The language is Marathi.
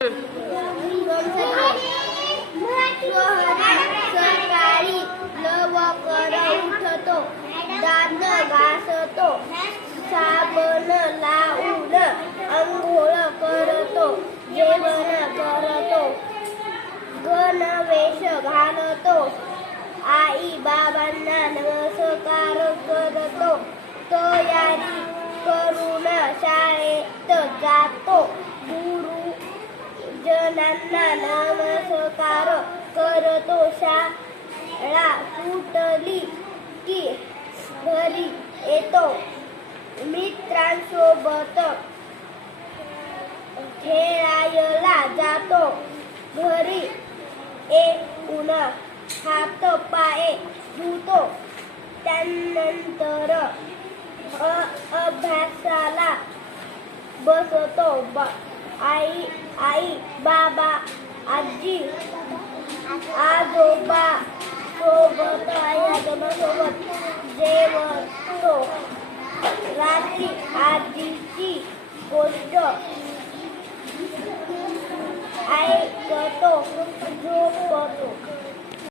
सकाळी लवकर उठतो, दात घासतो, साबण लावून अंघोळ करतो, जेवण करतो, गणवेश घालतो, आई बाबांना नमस्कार करतो, तयारी करून शाळेत जातो, गुरुजनांना नमस्कार करतो, शाळा सुटली की घरी येतो, मित्रांसोबत खेळायला जातो, घरी येऊन हात पाय धुतो, त्यानंतर अभ्यासाला बसतो, आई बाबा आजी आजोबा सोबत जेवतो, रात्री आजीची गोष्ट ऐकतो, झोपतो.